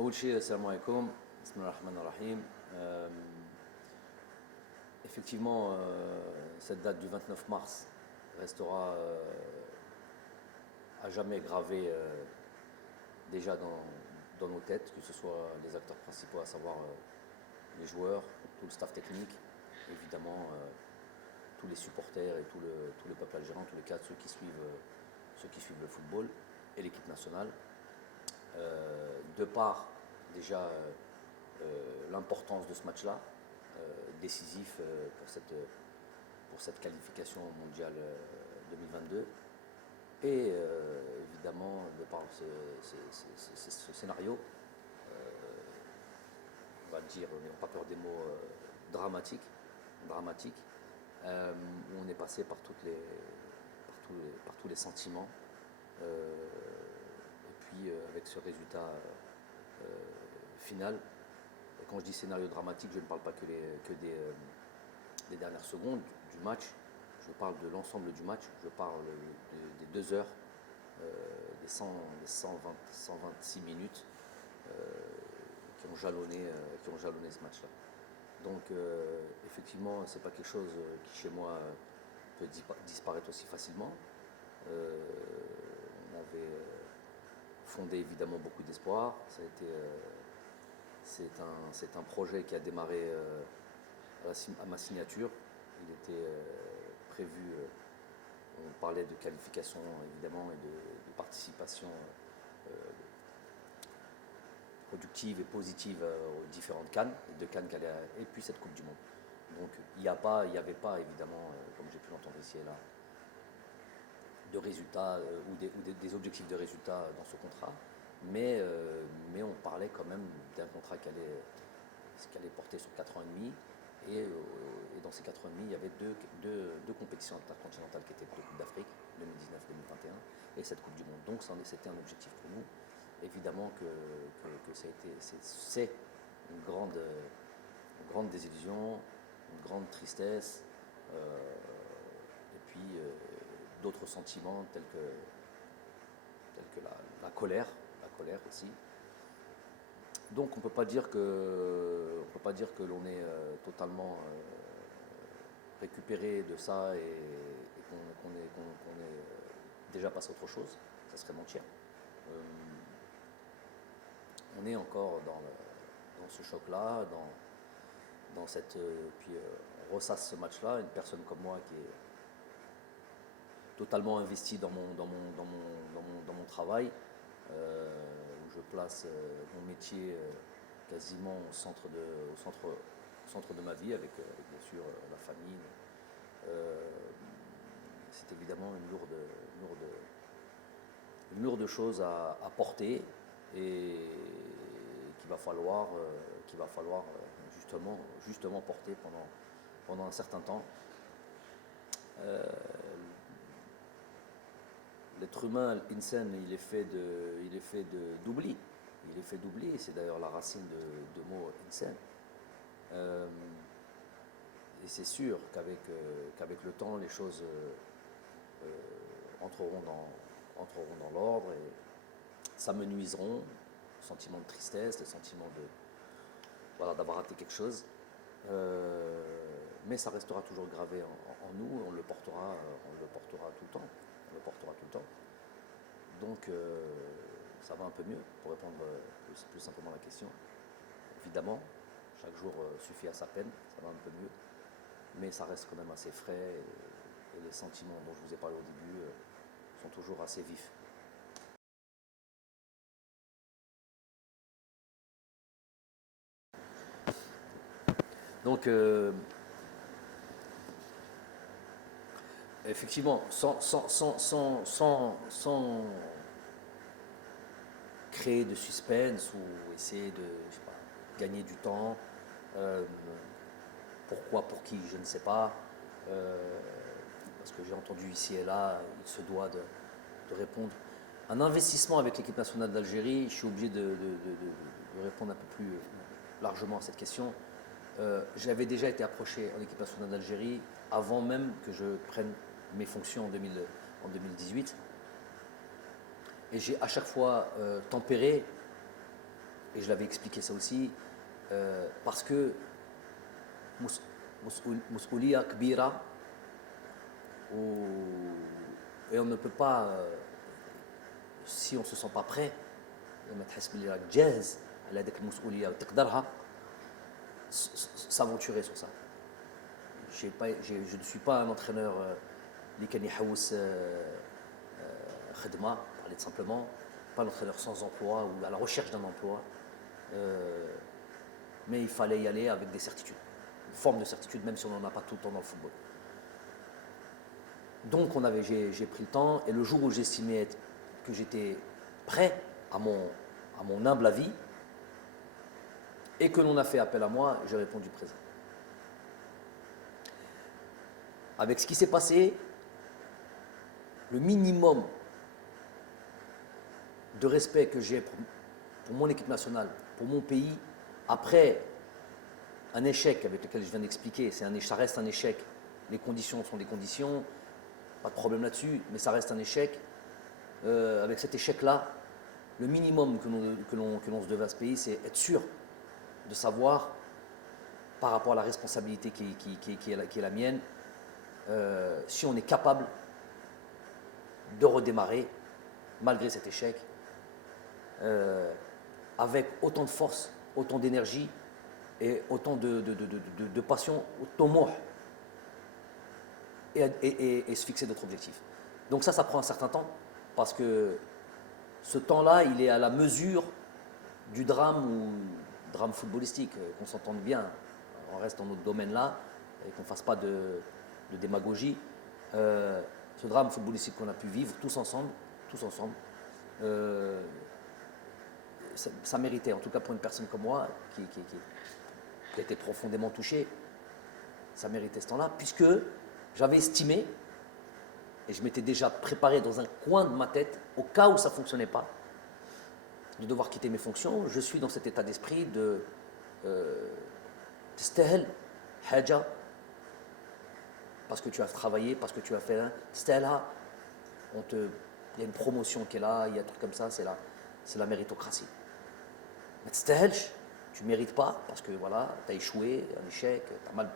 أول شيء السلام عليكم بسم الله الرحمن الرحيم. Effectivement, cette date du 29 mars restera à jamais gravée déjà dans nos têtes, que ce soit les acteurs principaux, à savoir les joueurs, tout le staff technique, évidemment tous les supporters et tout le peuple algérien, tous les cas, ceux qui suivent le football et l'équipe nationale. De par déjà l'importance de ce match-là, décisif pour cette qualification mondiale 2022, et évidemment de par ce scénario, on va dire, n'ayons pas peur des mots, dramatique, où on est passé par tous les sentiments. Et puis avec ce résultat final. Et quand je dis scénario dramatique, je ne parle pas que des dernières secondes du match, je parle de l'ensemble du match, je parle des 2 heures, des 126 minutes qui ont jalonné ce match-là. Donc effectivement, c'est pas quelque chose qui chez moi peut disparaître aussi facilement. On avait fondé évidemment beaucoup d'espoir. C'est un projet qui a démarré à ma signature. Il était prévu, on parlait de qualification évidemment et de participation productive et positive aux différentes CAN, les 2 CAN et puis cette Coupe du Monde. Donc il n'y avait pas évidemment, comme j'ai pu l'entendre ici et là, de résultats ou des objectifs de résultats dans ce contrat, mais on parlait quand même d'un contrat qui allait porter sur 4 ans et demi, et dans ces 4 ans et demi, il y avait deux compétitions intercontinentales qui étaient la Coupe d'Afrique 2019-2021 et cette Coupe du Monde. Donc c'était un objectif pour nous. Évidemment que c'est une grande désillusion, une grande tristesse, et puis d'autres sentiments tels que la colère aussi. Donc on ne peut pas dire que l'on est totalement récupéré de ça et qu'on est déjà passé à autre chose, ça serait mentir. On est encore dans ce choc-là, dans cette. Puis on ressasse ce match-là. Une personne comme moi qui est totalement investie dans mon travail, où je place mon métier quasiment au centre de ma vie, avec bien sûr la famille. C'est évidemment une lourde chose à porter, et qu'il va falloir justement porter pendant un certain temps. L'être humain, l'insan, il est fait d'oubli. Il est fait d'oubli, et c'est d'ailleurs la racine de mot insan. Et c'est sûr qu'avec le temps, les choses entreront dans l'ordre, et s'amenuiseront. Le sentiment de tristesse, le sentiment d'avoir raté quelque chose. Mais ça restera toujours gravé en nous, on le portera tout le temps. Donc ça va un peu mieux, pour répondre plus simplement à la question. Évidemment, chaque jour suffit à sa peine, ça va un peu mieux, mais ça reste quand même assez frais, et les sentiments dont je vous ai parlé au début sont toujours assez vifs. Donc effectivement, sans créer de suspense ou essayer de gagner du temps, pourquoi, pour qui, je ne sais pas, parce que j'ai entendu ici et là, il se doit de répondre. Un investissement avec l'équipe nationale d'Algérie, je suis obligé de répondre un peu plus largement à cette question. J'avais déjà été approché en équipe nationale d'Algérie avant même que je prenne mes fonctions en 2018. Et j'ai à chaque fois tempéré et je l'avais expliqué ça aussi, parce que مسؤولية كبيرة et on ne peut pas, si on ne se sent pas prêt, لما تحس باللي راك جاهز على هذيك المسؤولية وتقدرها, s'aventurer sur ça. Je ne suis pas un entraîneur اللي كان يحوس خدمة, parler de simplement, pas un entraîneur sans emploi ou à la recherche d'un emploi, mais il fallait y aller avec des certitudes, une forme de certitude, même si on n'en a pas tout le temps dans le football. Donc j'ai pris le temps, et le jour où j'estimais que j'étais prêt à mon humble avis, et que l'on a fait appel à moi, j'ai répondu présent. Avec ce qui s'est passé, le minimum de respect que j'ai pour mon équipe nationale, pour mon pays, après un échec avec lequel je viens d'expliquer, ça reste un échec, les conditions sont des conditions, pas de problème là-dessus, mais ça reste un échec. Avec cet échec-là, le minimum que l'on se devait à ce pays, c'est être sûr de savoir, par rapport à la responsabilité qui est la mienne, si on est capable de redémarrer, malgré cet échec, avec autant de force, autant d'énergie et autant de passion, autant de mort, et se fixer d'autres objectifs. Donc ça prend un certain temps, parce que ce temps-là, il est à la mesure du drame footballistique, qu'on s'entende bien, on reste dans notre domaine-là, et qu'on ne fasse pas de démagogie. Ce drame footballistique qu'on a pu vivre tous ensemble, ça méritait, en tout cas pour une personne comme moi, qui a été profondément touchée, ça méritait ce temps-là, puisque j'avais estimé, et je m'étais déjà préparé dans un coin de ma tête, au cas où ça ne fonctionnait pas, de devoir quitter mes fonctions. Je suis dans cet état d'esprit de تستاهل حاجة, parce que tu as travaillé, parce que tu as fait تستاهلها, il y a une promotion qui est là, il y a tout comme ça, c'est la méritocratie. Mais تستاهلش, tu ne mérites pas, parce que voilà, tu as échoué, un échec, tu as mal,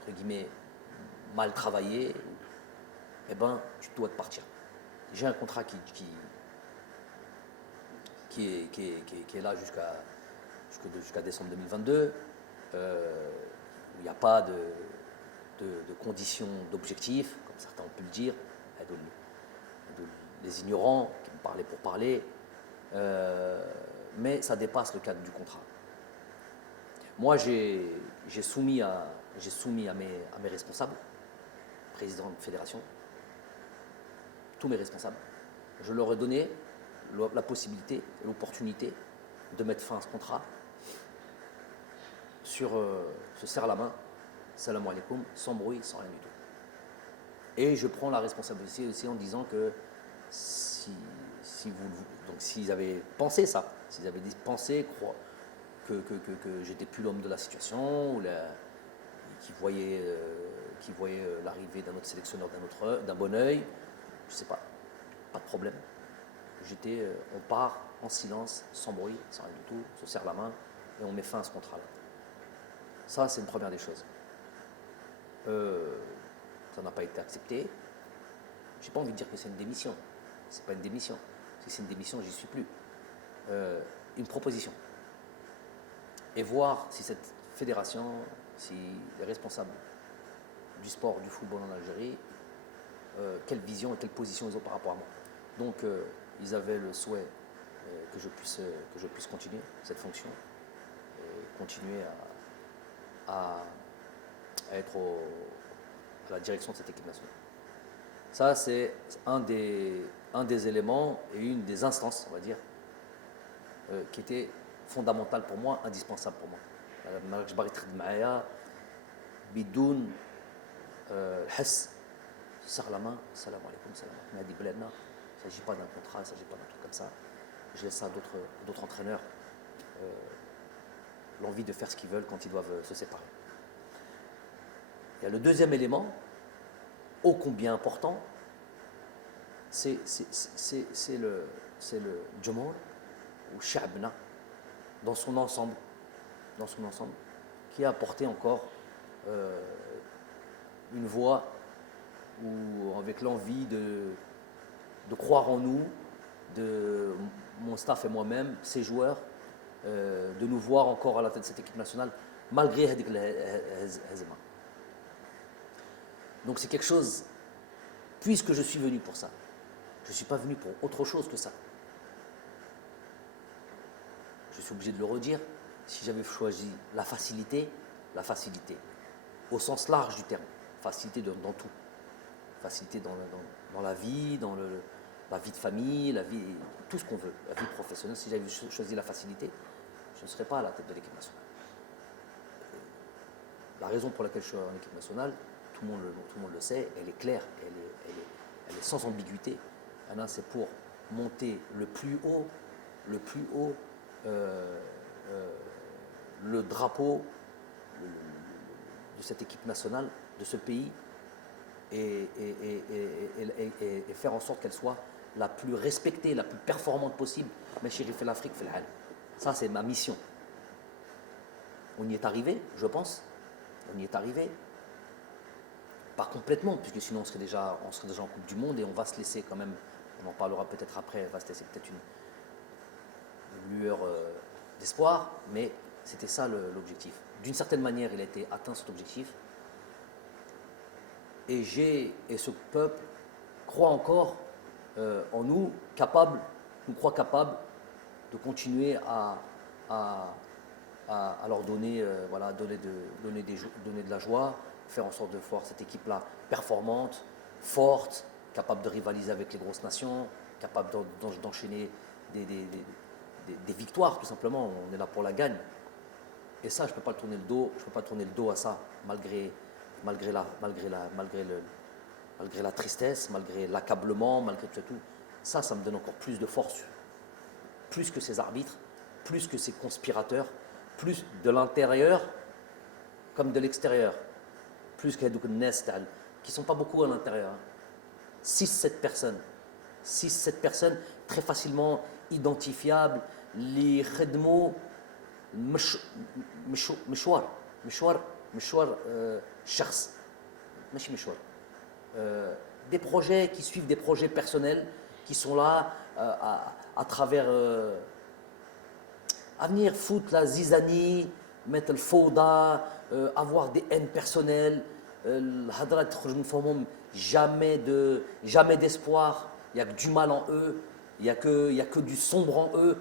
entre guillemets, mal travaillé, eh ben, tu dois te partir. J'ai un contrat qui est là jusqu'à décembre 2022. Il n'y a pas de conditions d'objectifs, comme certains ont pu le dire, les ignorants qui me parlaient pour parler, mais ça dépasse le cadre du contrat. Moi, j'ai soumis à mes responsables, président de fédération, tous mes responsables, je leur ai donné la possibilité, l'opportunité de mettre fin à ce contrat sur se serre la main, salam alaikum, sans bruit, sans rien du tout. Et je prends la responsabilité aussi en disant que s'ils avaient pensé ça, s'ils avaient pensé que j'étais plus l'homme de la situation, ou qui voyaient l'arrivée d'un autre sélectionneur d'un bon œil, je ne sais pas, pas de problème. On part en silence, sans bruit, sans rien du tout, on se serre la main et on met fin à ce contrat-là. Ça, c'est une première des choses. Ça n'a pas été accepté. Je n'ai pas envie de dire que c'est une démission. Ce n'est pas une démission. Si c'est une démission, j'y suis plus. Une proposition. Et voir si cette fédération, si les responsables du sport, du football en Algérie, quelle vision et quelle position ils ont par rapport à moi. Donc, ils avaient le souhait que je puisse continuer cette fonction, et continuer à être à la direction de cette équipe nationale. Ça, c'est un des éléments et une des instances, on va dire, qui était fondamentale pour moi, indispensable pour moi. مالكش باغي تخدم معايا بدون الحس, serre la main, salam alaikum, salam alaikum, هذه بلادنا. Il ne s'agit pas d'un contrat, il ne s'agit pas d'un truc comme ça. Je laisse ça à d'autres entraîneurs, l'envie de faire ce qu'ils veulent quand ils doivent se séparer. Il y a le deuxième élément, ô combien important, c'est le Jumhur ou Sha'bna, dans son ensemble, qui a apporté encore une voix ou avec l'envie de croire en nous, de mon staff et moi-même, ces joueurs, de nous voir encore à la tête de cette équipe nationale, malgré هذيك الهزيمة. Donc c'est quelque chose, puisque je suis venu pour ça, je ne suis pas venu pour autre chose que ça. Je suis obligé de le redire, si j'avais choisi la facilité, au sens large du terme, facilité dans tout, facilité dans la vie, la vie de famille, la vie, tout ce qu'on veut, la vie professionnelle. Si j'avais choisi la facilité, je ne serais pas à la tête de l'équipe nationale. La raison pour laquelle je suis en équipe nationale, tout le monde le sait, elle est claire, elle est sans ambiguïté. C'est pour monter le plus haut le drapeau de cette équipe nationale, de ce pays, et faire en sorte qu'elle soit la plus respectée, la plus performante possible. Mais chéri, fait l'Afrique, fait l'Al. Ça, c'est ma mission. On y est arrivé, je pense. On y est arrivé. Pas complètement, puisque sinon on serait déjà en Coupe du Monde et on va se laisser quand même, on en parlera peut-être après, on va se laisser peut-être une lueur d'espoir, mais c'était ça l'objectif. D'une certaine manière, il a été atteint cet objectif. Et ce peuple croit encore en nous, nous croit capable de continuer à leur donner, donner de la joie, faire en sorte de voir cette équipe-là performante, forte, capable de rivaliser avec les grosses nations, capable d'enchaîner des victoires, tout simplement. On est là pour la gagne. Et ça, je ne peux pas tourner le dos à ça, malgré la tristesse, malgré l'accablement, malgré tout. Ça me donne encore plus de force, plus que ces arbitres, plus que ces conspirateurs, plus de l'intérieur comme de l'extérieur, plus que les Nes qui ne sont pas beaucoup à l'intérieur. 6-7 personnes très facilement identifiables, les khedmo مشوار شخص ماشي مشوار des projets qui suivent des projets personnels qui sont là à travers à venir foutre la zizanie, mettre le fauda, avoir des haines personnelles, jamais d'espoir, il n'y a que du mal en eux, il n'y a que du sombre en eux.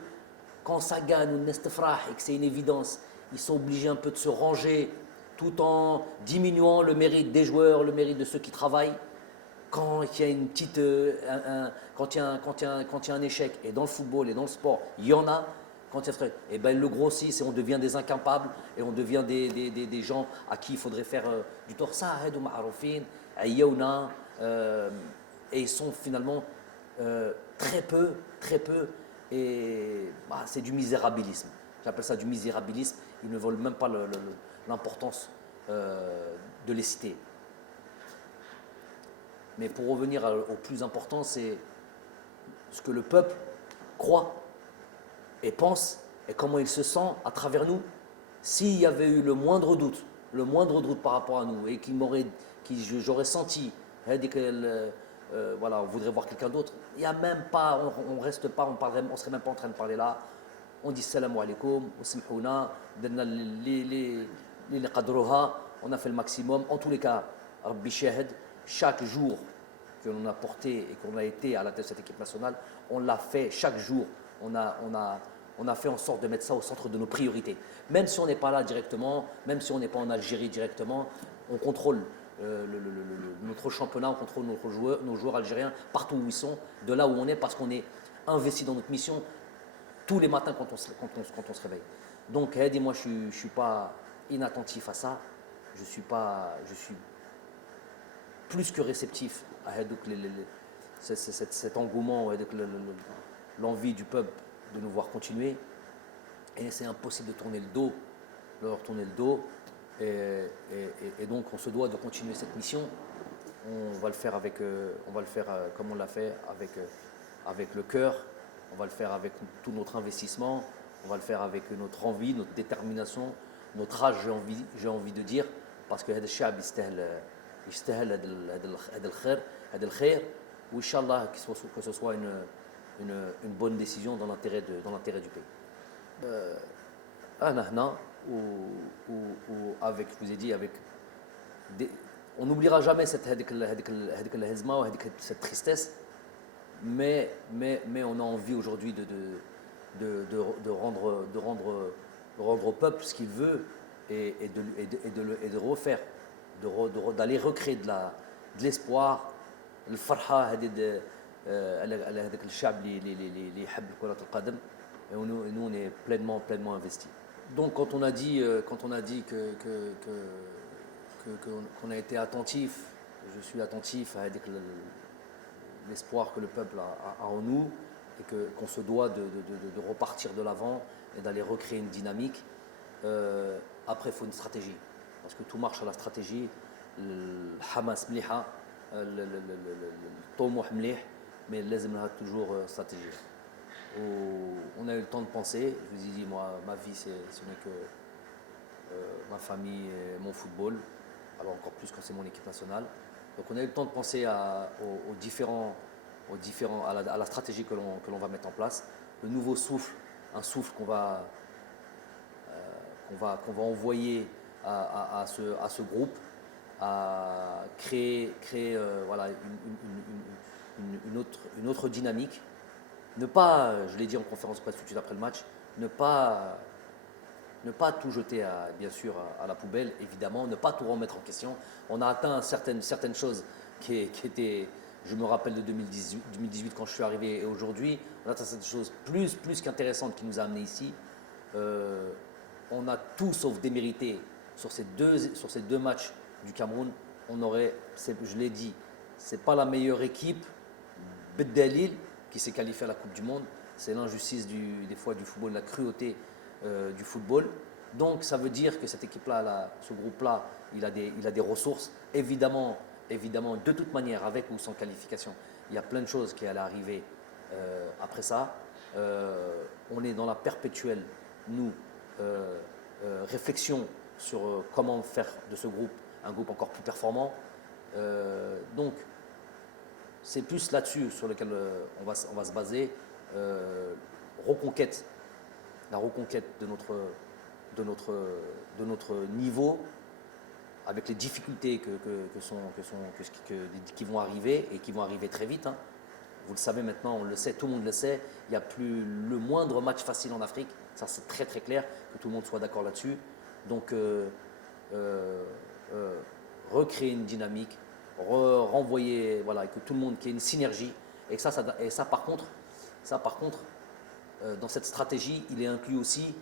Quand ça gagne ou nestefrah et que c'est une évidence, ils sont obligés un peu de se ranger tout en diminuant le mérite des joueurs, le mérite de ceux qui travaillent. Quand il y a une petite, quand il y a un échec, et dans le football et dans le sport, il y en a. Quand il y a et ben, le grossissent et on devient des incapables et on devient des gens à qui il faudrait faire du tort. Ça, et ils sont finalement très peu, et c'est du misérabilisme. J'appelle ça du misérabilisme. Ils ne veulent même pas l'importance de les citer. Mais pour revenir au plus important, c'est ce que le peuple croit et pense et comment il se sent à travers nous. S'il y avait eu le moindre doute par rapport à nous et j'aurais senti on voudrait voir quelqu'un d'autre, il y a même pas, on reste pas, on serait même pas en train de parler là. On dit salam alaikum, on a fait le maximum. En tous les cas, Rabbi Shahid, chaque jour que l'on a porté et qu'on a été à la tête de cette équipe nationale, on l'a fait chaque jour. On a fait en sorte de mettre ça au centre de nos priorités. Même si on n'est pas là directement, même si on n'est pas en Algérie directement, on contrôle notre championnat, on contrôle nos joueurs algériens partout où ils sont, de là où on est, parce qu'on est investi dans notre mission tous les matins quand on se réveille. Donc, moi, je ne suis pas inattentif à ça. Je suis plus que réceptif à cet engouement, l'envie du peuple de nous voir continuer. Et c'est impossible de leur tourner le dos. Et donc, on se doit de continuer cette mission. On va le faire comme on l'a fait, avec le cœur. On va le faire avec tout notre investissement. On va le faire avec notre envie, notre détermination, notre rage, j'ai envie de dire, parce que هذا الشعب يستاهل هذا الخير وإن شاء الله que ce soit une bonne décision dans l'intérêt du pays. أنا هنا avec, je vous ai dit, avec on n'oubliera jamais cette tristesse, mais on a envie aujourd'hui de rendre au peuple ce qu'il veut et de refaire, d'aller recréer de l'espoir, الفرحة هذه على هذاك الشعب اللي يحب كرة القدم. Et nous on est pleinement investis. Donc quand on a dit qu'on a été attentif, je suis attentif à l'espoir que le peuple a en nous et qu'on se doit de repartir de l'avant et d'aller recréer une dynamique. Après, il faut une stratégie, parce que tout marche à la stratégie. Le Hamas mliha, le طموح مليح, mais لازم لها toujours stratégie. On a eu le temps de penser. Je vous ai dit, moi, ma vie, ce n'est que ma famille et mon football. Alors encore plus quand c'est mon équipe nationale. Donc on a eu le temps de penser à la stratégie que l'on va mettre en place. Le nouveau souffle, un souffle qu'on va envoyer à ce groupe, à créer voilà, une autre dynamique. Ne pas, je l'ai dit en conférence presse tout de suite après le match, ne pas tout jeter bien sûr à la poubelle, évidemment, ne pas tout remettre en question. On a atteint certaines choses qui étaient, je me rappelle de 2018 quand je suis arrivé et aujourd'hui, on a atteint certaines choses plus qu'intéressantes qui nous a amenés ici. On a tout sauf démérité sur ces deux matchs du Cameroun. Je l'ai dit, c'est pas la meilleure équipe, Beddalil, qui s'est qualifié à la Coupe du Monde. C'est l'injustice des fois du football, la cruauté du football. Donc ça veut dire que cette équipe-là, ce groupe-là, il a des ressources. Évidemment, de toute manière, avec ou sans qualification, il y a plein de choses qui allaient arriver après ça. On est dans la perpétuelle, nous, réflexion sur comment faire de ce groupe un groupe encore plus performant. Donc, c'est plus là-dessus sur lequel on va se baser. La reconquête de notre niveau, avec les difficultés qui vont arriver et qui vont arriver très vite. Hein. Vous le savez maintenant, on le sait, tout le monde le sait. Il n'y a plus le moindre match facile en Afrique. Ça, c'est très très clair, que tout le monde soit d'accord là-dessus. Donc, recréer une dynamique, renvoyer, voilà, que tout le monde, qu'il y ait une synergie. Et ça par contre, dans cette stratégie, il est inclus aussi,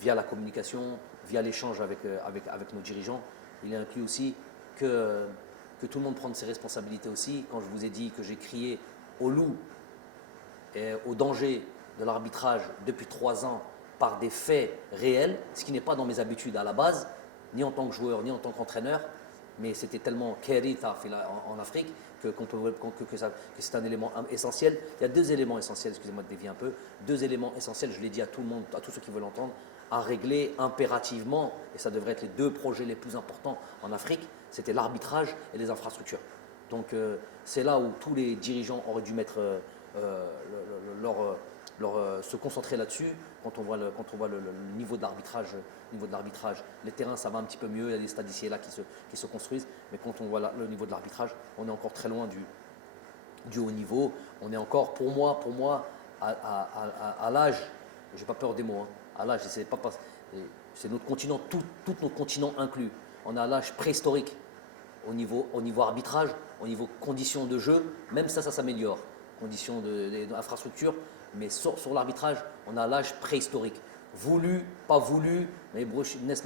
via la communication, via l'échange avec nos dirigeants, il est inclus aussi que tout le monde prenne ses responsabilités aussi. Quand je vous ai dit que j'ai crié au loup et au danger de l'arbitrage depuis 3 ans par des faits réels, ce qui n'est pas dans mes habitudes à la base, ni en tant que joueur, ni en tant qu'entraîneur, mais c'était tellement kerita en Afrique que c'est un élément essentiel. Il y a 2 éléments essentiels, excusez-moi de dévier un peu, 2 éléments essentiels, je l'ai dit à tout le monde, à tous ceux qui veulent l'entendre, à régler impérativement, et ça devrait être les 2 projets les plus importants en Afrique, c'était l'arbitrage et les infrastructures. Donc c'est là où tous les dirigeants auraient dû mettre se concentrer là-dessus. Quand on voit le niveau de l'arbitrage, les terrains ça va un petit peu mieux, il y a des stades ici et là qui se construisent, mais quand on voit le niveau de l'arbitrage, on est encore très loin du haut niveau. On est encore, pour moi, à l'âge, j'ai pas peur des mots, hein, à l'âge, c'est notre continent, tout notre continent inclus. On est à l'âge préhistorique au niveau arbitrage, au niveau conditions de jeu, même ça s'améliore, conditions d'infrastructure. Mais sur l'arbitrage, on a l'âge préhistorique. Voulu, pas voulu, est-ce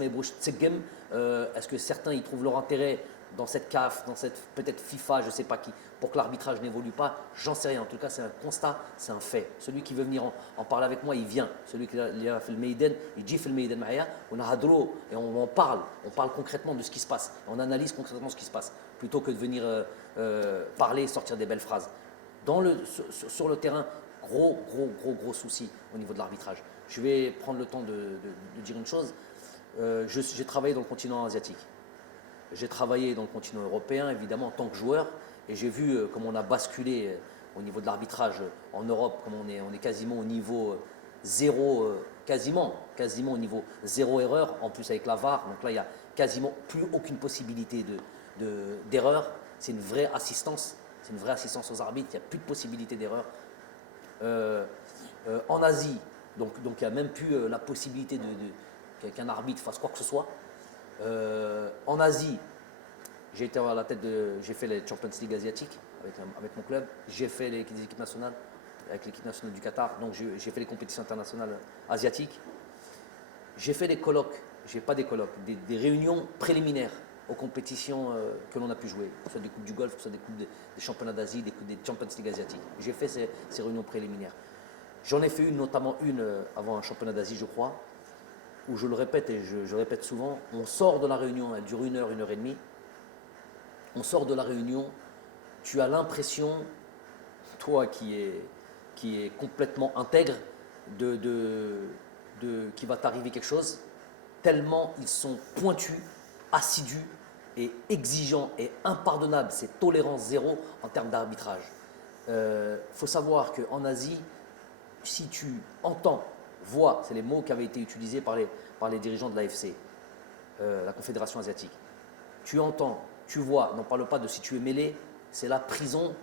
que certains y trouvent leur intérêt dans cette CAF, dans cette peut-être FIFA, je ne sais pas qui, pour que l'arbitrage n'évolue pas? J'en sais rien. En tout cas, c'est un constat, c'est un fait. Celui qui veut venir en parler avec moi, il vient. Celui qui a fait le Meiden, il dit fait le Meiden Maya, on a hadro et on parle concrètement de ce qui se passe. On analyse concrètement ce qui se passe, plutôt que de venir parler et sortir des belles phrases. Sur le terrain, gros souci au niveau de l'arbitrage. Je vais prendre le temps de dire une chose. J'ai travaillé dans le continent asiatique. J'ai travaillé dans le continent européen, évidemment, en tant que joueur. Et j'ai vu comment on a basculé au niveau de l'arbitrage en Europe, comme on est quasiment au niveau zéro, quasiment au niveau zéro erreur, en plus avec la VAR. Donc là, il n'y a quasiment plus aucune possibilité d'erreur. C'est une vraie assistance. C'est une vraie assistance aux arbitres. Il n'y a plus de possibilité d'erreur. En Asie, donc il n'y a même plus la possibilité qu'un arbitre fasse quoi que ce soit. En Asie, j'ai été à la tête j'ai fait les Champions League asiatiques avec mon club. J'ai fait les équipes nationales avec l'équipe nationale du Qatar. Donc j'ai fait les compétitions internationales asiatiques. J'ai fait des colloques, pas des colloques, des réunions préliminaires aux compétitions que l'on a pu jouer, que ce soit des coupes du Golfe, que ce soit des coupes des championnats d'Asie, des Champions League asiatiques. J'ai fait ces réunions préliminaires. J'en ai fait notamment une avant un championnat d'Asie, je crois, où je le répète et je répète souvent, on sort de la réunion, elle dure 1 heure et demie. On sort de la réunion, tu as l'impression, toi qui est complètement intègre, qu'il va t'arriver quelque chose, tellement ils sont pointus, assidus et exigeants et impardonnables. C'est tolérance zéro en termes d'arbitrage. Faut savoir qu'en Asie, si tu entends, vois, c'est les mots qui avaient été utilisés par les dirigeants de l'AFC, la Confédération asiatique. Tu entends, tu vois, n'en parle pas de si tu es mêlé, c'est la prison.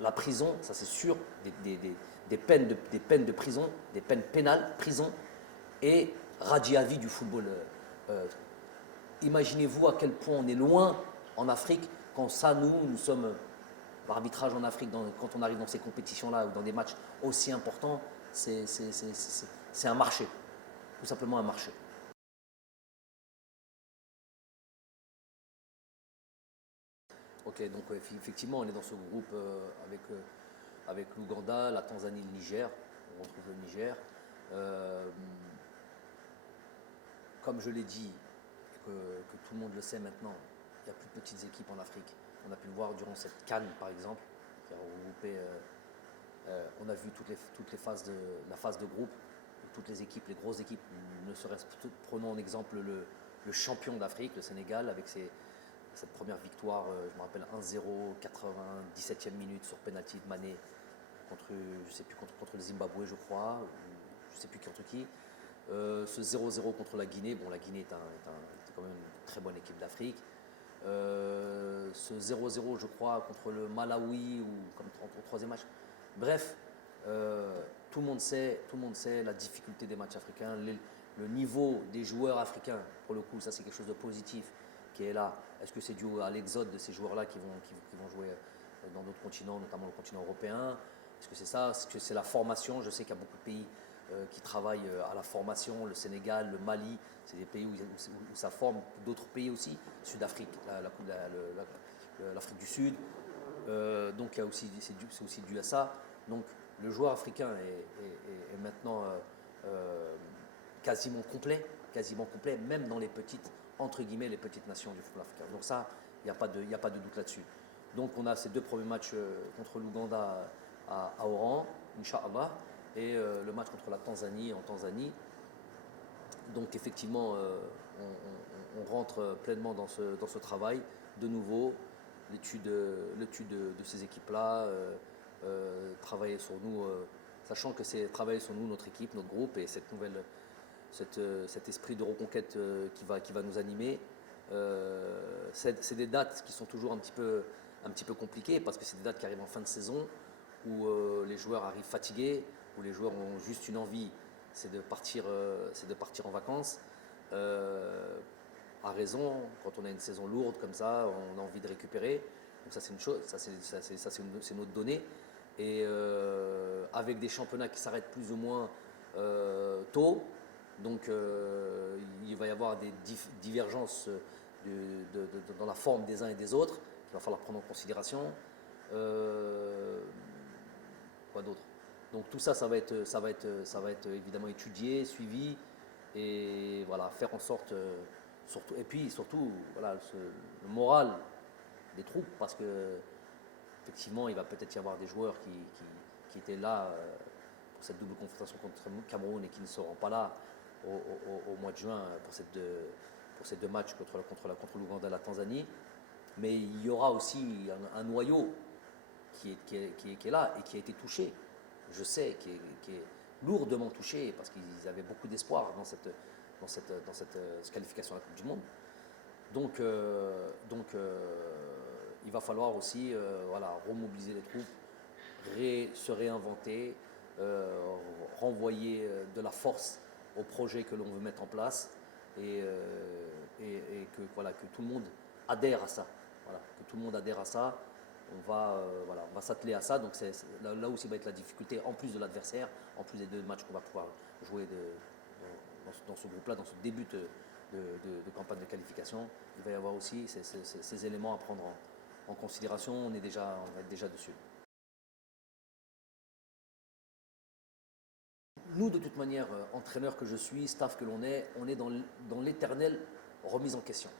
La prison, ça c'est sûr, des peines de prison, des peines pénales, prison et radis à vie du football. Imaginez-vous à quel point on est loin en Afrique quand ça, nous sommes l'arbitrage en Afrique, quand on arrive dans ces compétitions-là ou dans des matchs aussi importants, c'est un marché, tout simplement un marché. Ok, donc effectivement, on est dans ce groupe avec l'Ouganda, la Tanzanie, le Niger. On retrouve le Niger. Comme je l'ai dit, que tout le monde le sait maintenant, il y a plus de petites équipes en Afrique. On a pu le voir durant cette CAN, par exemple, qui a regroupé. On a vu toutes les phases la phase de groupe, toutes les équipes, les grosses équipes. Ne serait-ce, prenons en exemple le champion d'Afrique, le Sénégal, avec cette première victoire, je me rappelle 1-0, 97e minute sur penalty de Mané contre, je sais plus, contre le Zimbabwe, je crois, je ne sais plus contre qui. Ce 0-0 contre la Guinée, bon, la Guinée est quand même une très bonne équipe d'Afrique. Ce 0-0, je crois, contre le Malawi ou comme au troisième match. Bref, tout le monde sait la difficulté des matchs africains, le niveau des joueurs africains. Pour le coup, ça c'est quelque chose de positif qui est là. Est-ce que c'est dû à l'exode de ces joueurs-là qui vont jouer dans d'autres continents, notamment le continent européen? Est-ce que c'est ça? Est-ce que c'est la formation? Je sais qu'il y a beaucoup de pays qui travaillent à la formation, le Sénégal, le Mali, c'est des pays où ça forme, d'autres pays aussi, Sud-Afrique, l'Afrique du Sud. Donc c'est aussi dû à ça. Donc le joueur africain est maintenant quasiment complet, même dans les petites, entre guillemets, les petites nations du football africain. Donc ça, il n'y a pas de doute là-dessus. Donc on a ces 2 premiers matchs contre l'Ouganda à Oran, Inch'Allah, et le match contre la Tanzanie en Tanzanie. Donc effectivement, on rentre pleinement dans ce travail. De nouveau, l'étude de ces équipes-là, travailler sur nous, sachant que c'est travailler sur nous, notre équipe, notre groupe, et cet esprit de reconquête qui va nous animer. C'est des dates qui sont toujours un petit peu compliquées, parce que c'est des dates qui arrivent en fin de saison, où les joueurs arrivent fatigués, où les joueurs ont juste une envie, c'est de partir en vacances. À raison, quand on a une saison lourde comme ça, on a envie de récupérer. Donc ça c'est une chose, c'est notre donnée. Et avec des championnats qui s'arrêtent plus ou moins tôt, donc il va y avoir des divergences dans la forme des uns et des autres qu'il va falloir prendre en considération. Quoi d'autre? Donc tout ça, ça va être évidemment étudié, suivi, et voilà, faire en sorte, surtout, et puis surtout, voilà, le moral des troupes, parce que effectivement, il va peut-être y avoir des joueurs qui étaient là pour cette double confrontation contre Cameroun et qui ne seront pas là au mois de juin pour ces deux matchs contre l'Ouganda et la Tanzanie. Mais il y aura aussi un noyau qui est là et qui a été touché, je sais, qui est lourdement touché parce qu'ils avaient beaucoup d'espoir dans cette qualification à la Coupe du Monde. Donc, il va falloir aussi remobiliser les troupes, se réinventer, renvoyer de la force au projet que l'on veut mettre en place et que tout le monde adhère à ça. Voilà, que tout le monde adhère à ça. On va s'atteler à ça. Donc c'est là aussi va être la difficulté, en plus de l'adversaire, en plus des deux matchs qu'on va pouvoir jouer dans ce groupe-là, dans ce début de campagne de qualification. Il va y avoir aussi ces éléments à prendre en considération. On va être déjà dessus. Nous, de toute manière, entraîneur que je suis, staff que l'on est, on est dans l'éternelle remise en question.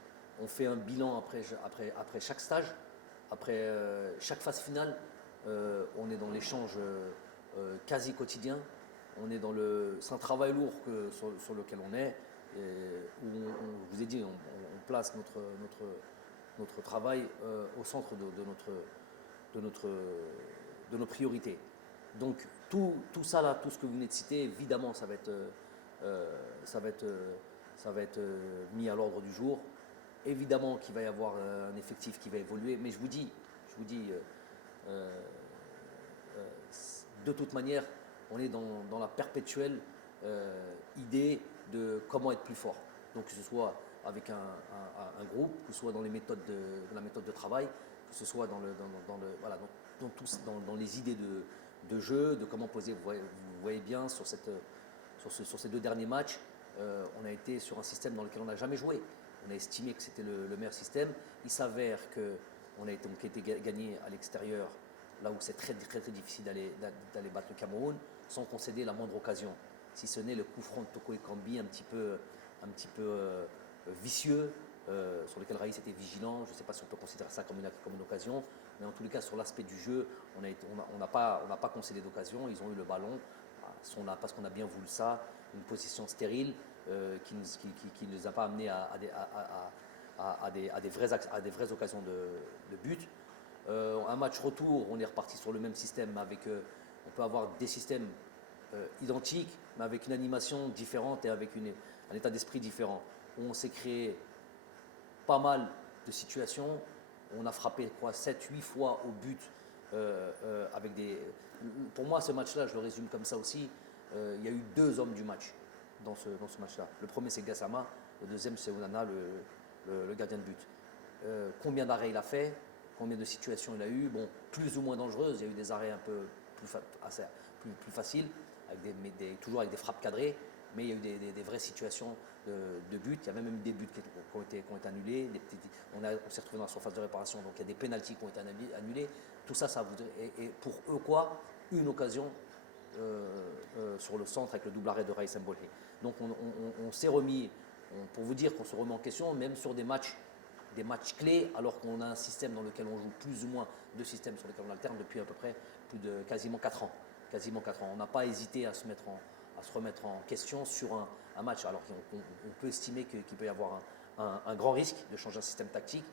On fait un bilan après chaque stage, après chaque phase finale. On est dans l'échange quasi quotidien. C'est un travail lourd sur lequel on est. Où je vous ai dit, on place notre travail au centre de nos priorités. Donc tout ça là, tout ce que vous venez de citer, évidemment, ça va être mis à l'ordre du jour. Évidemment qu'il va y avoir un effectif qui va évoluer, mais je vous dis, de toute manière, on est dans la perpétuelle idée de comment être plus fort. Donc que ce soit avec un groupe, que ce soit dans la méthode de travail, que ce soit dans les idées de jeu, de comment poser. Vous voyez bien sur ces deux derniers matchs, on a été sur un système dans lequel on n'a jamais joué. On a estimé que c'était le meilleur système. Il s'avère qu'on a été gagné à l'extérieur, là où c'est très, très, très difficile d'aller battre le Cameroun, sans concéder la moindre occasion. Si ce n'est le coup franc de Toko Ekambi un petit peu vicieux, sur lequel Raïs était vigilant. Je ne sais pas si on peut considérer ça comme une occasion, mais en tous les cas, sur l'aspect du jeu, on n'a pas concédé d'occasion. Ils ont eu le ballon, parce qu'on a bien voulu ça, une position stérile qui ne les a pas amenés à des vraies occasions de but. Un match retour, on est reparti sur le même système, on peut avoir des systèmes identiques, mais avec une animation différente et avec un état d'esprit différent. On s'est créé pas mal de situations. On a frappé 7-8 fois au but avec des. Pour moi, ce match-là, je le résume comme ça aussi. Il y a eu 2 hommes du match dans ce match-là. Le premier, c'est Gassama. Le deuxième, c'est Onana, le gardien de but. Combien d'arrêts il a fait? Combien de situations il a eu? Bon, plus ou moins dangereuses. Il y a eu des arrêts un peu plus faciles, toujours avec des frappes cadrées. Mais il y a eu des vraies situations de but. Il y a même eu des buts qui ont été annulés. On s'est retrouvé dans la surface de réparation, donc il y a des pénaltys qui ont été annulés. Tout ça, et pour eux quoi? Une occasion sur le centre avec le double arrêt de Raïs Mbolhe. Donc on s'est remis, pour vous dire qu'on se remet en question, même sur des matchs clés, alors qu'on a un système dans lequel on joue plus ou moins 2 systèmes sur lesquels on alterne depuis à peu près quasiment 4 ans. On n'a pas hésité à se remettre en question sur un match, alors qu'on peut estimer qu'il peut y avoir un grand risque de changer un système tactique,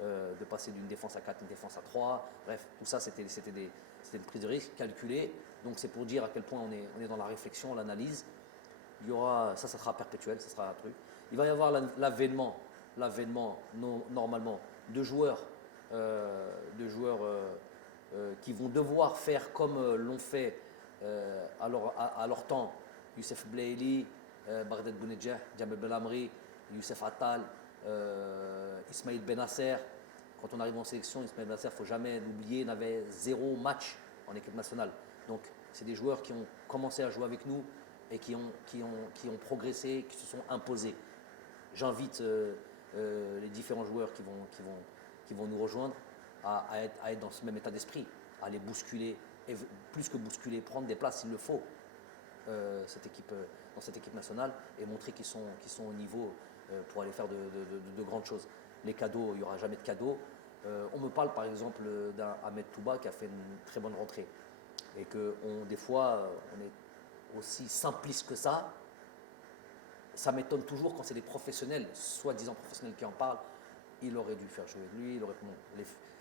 de passer d'une défense à 4 à une défense à 3. Bref, tout ça, c'était une prise de risque calculée. Donc c'est pour dire à quel point on est dans la réflexion, l'analyse. Il y aura, ça sera perpétuel, ça sera un truc. Il va y avoir l'avènement normalement de joueurs qui vont devoir faire comme l'ont fait à leur temps. Youssef Blaili, Baghdad Bounedjah, Djamel Belamri, Youssef Attal, Ismaïl Benasser. Quand on arrive en sélection, Ismaïl Benasser, il ne faut jamais l'oublier, n'avait 0 match en équipe nationale. Donc c'est des joueurs qui ont commencé à jouer avec nous et qui ont progressé, qui se sont imposés. J'invite les différents joueurs qui vont nous rejoindre à être dans ce même état d'esprit, à les bousculer, et plus que bousculer, prendre des places s'il le faut dans cette équipe nationale et montrer qu'ils sont au niveau pour aller faire de grandes choses. Les cadeaux, il n'y aura jamais de cadeaux. On me parle par exemple d'un Ahmed Touba qui a fait une très bonne rentrée et que des fois aussi simpliste que ça m'étonne toujours quand c'est des professionnels, soi-disant professionnels qui en parlent. Il aurait dû faire jouer lui,